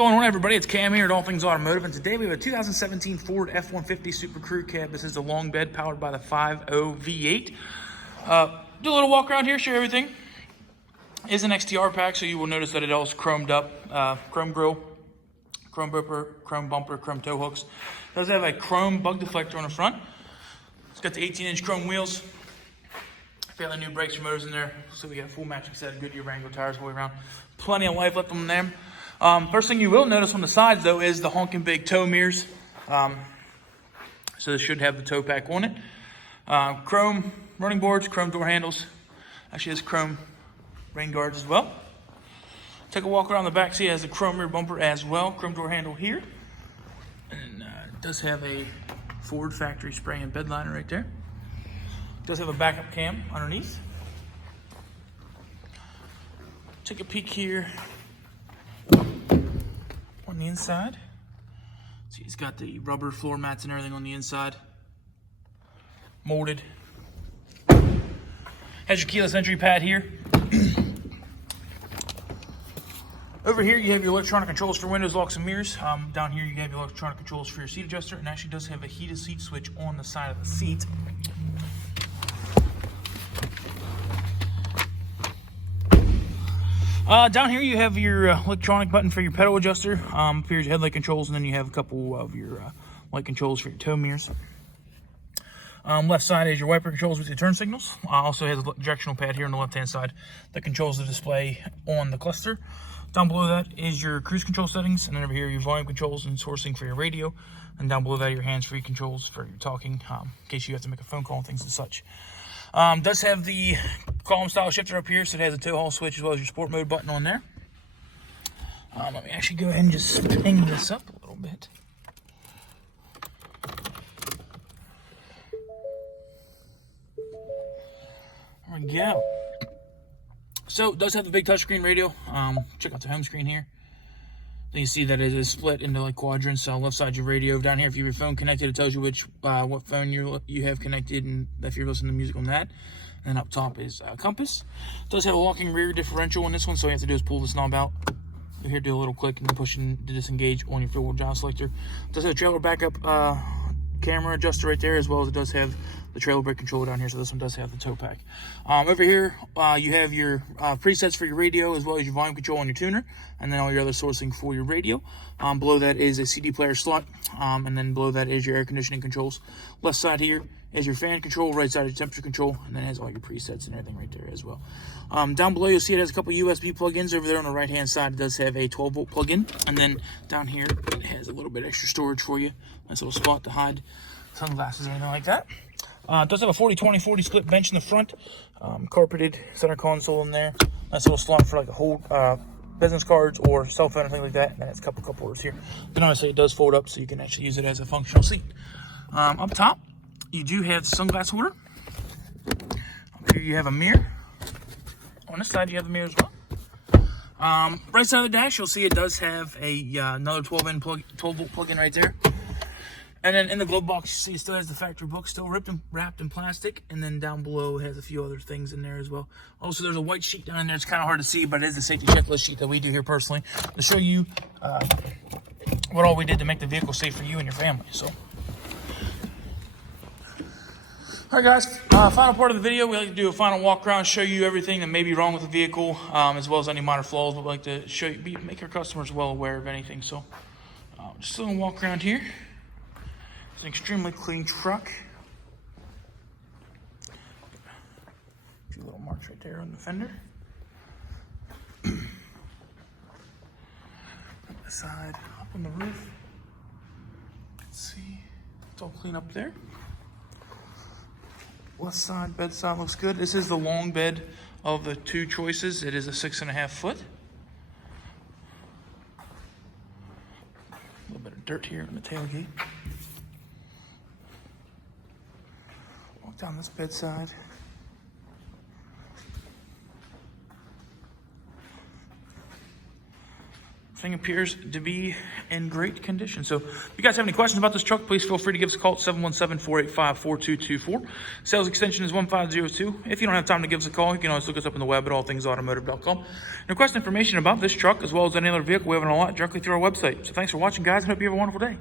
What's going on, everybody? It's Cam here at All Things Automotive, and today we have a 2017 Ford F-150 SuperCrew cab. This is a long bed powered by the 5.0 V8. Do a little walk around here, show you everything. It is an XTR pack, so you will notice that it all is chromed up. Chrome grille, chrome bumper, chrome tow hooks. It does have a chrome bug deflector on the front. It's got the 18-inch chrome wheels. Fairly new brakes and motors in there. So we got a full matching set of Goodyear Wrangler tires all the way around. Plenty of life left on them. First thing you will notice on the sides, though, is the honking big tow mirrors. So this should have the tow pack on it. Chrome running boards, chrome door handles. Actually has chrome rain guards as well. Take a walk around the back seat. It has a chrome rear bumper as well. Chrome door handle here. And it does have a Ford factory spray and bed liner right there. It does have a backup cam underneath. Take a peek here on the inside. See, it's got the rubber floor mats and everything on the inside. Molded. Has your keyless entry pad here. Over here you have your electronic controls for windows, locks, and mirrors. Down here you have your electronic controls for your seat adjuster, and actually does have a heated seat switch on the side of the seat. Down here you have your electronic button for your pedal adjuster, for your headlight controls, and then you have a couple of your light controls for your tow mirrors. Left side is your wiper controls with your turn signals. Also has a directional pad here on the left-hand side that controls the display on the cluster. Down below that is your cruise control settings, and then over here your volume controls and sourcing for your radio. And down below that your hands-free controls for your talking, in case you have to make a phone call and things and such. Does have the column style shifter up here, so it has a tow haul switch as well as your sport mode button on there. Let me actually go ahead and just ping this up a little bit. There we go. So it does have the big touchscreen radio. Check out the home screen here. You see that it is split into like quadrants. Left side your radio. Down here, if you have your phone connected, it tells you which what phone you have connected, and if you're listening to music on that. And up top is compass. It does have a locking rear differential on this one, so all you have to do is pull this knob out. You're here, do a little click, and then push in to disengage on your four-wheel drive selector. It does have a trailer backup camera adjuster right there, as well as it does have the trailer brake controller down here, so this one does have the tow pack. Over here, you have your presets for your radio, as well as your volume control on your tuner, and then all your other sourcing for your radio. Below that is a CD player slot, and then below that is your air conditioning controls. Left side here is your fan control, right side is temperature control, and then it has all your presets and everything right there as well. Down below, you'll see it has a couple USB plug-ins. Over there on the right-hand side, it does have a 12-volt plug-in, and then down here, it has a little bit extra storage for you. Nice little spot to hide sunglasses or anything like that. It does have a 40-20-40 split bench in the front, carpeted center console in there. Nice little slot for like a whole business cards or cell phone or anything like that. And then it's a couple cup holders here. Then obviously it does fold up, so you can actually use it as a functional seat. Up top, you do have the sunglass holder. Up here you have a mirror. On this side you have the mirror as well. Right side of the dash, you'll see it does have a another 12-volt plug-in right there. And then in the glove box, you see it still has the factory book, still wrapped in plastic. And then down below, it has a few other things in there as well. Also, there's a white sheet down in there. It's kind of hard to see, but it is a safety checklist sheet that we do here personally to show you what all we did to make the vehicle safe for you and your family. So, all right, guys. Final part of the video, we like to do a final walk around, show you everything that may be wrong with the vehicle, as well as any minor flaws. But we like to show you, make our customers well aware of anything. So, just a little walk around here. It's an extremely clean truck. A few little marks right there on the fender. On the side, up on the roof. Let's see, it's all clean up there. Left side, bed side looks good. This is the long bed of the two choices. It is a 6.5 foot. A little bit of dirt here on the tailgate. Walk down this bedside. thing appears to be in great condition. So if you guys have any questions about this truck, please feel free to give us a call at 717-485-4224. Sales extension is 1502. If you don't have time to give us a call, you can always look us up on the web at allthingsautomotive.com. And request information about this truck as well as any other vehicle we have on a lot directly through our website. So thanks for watching, guys, and hope you have a wonderful day.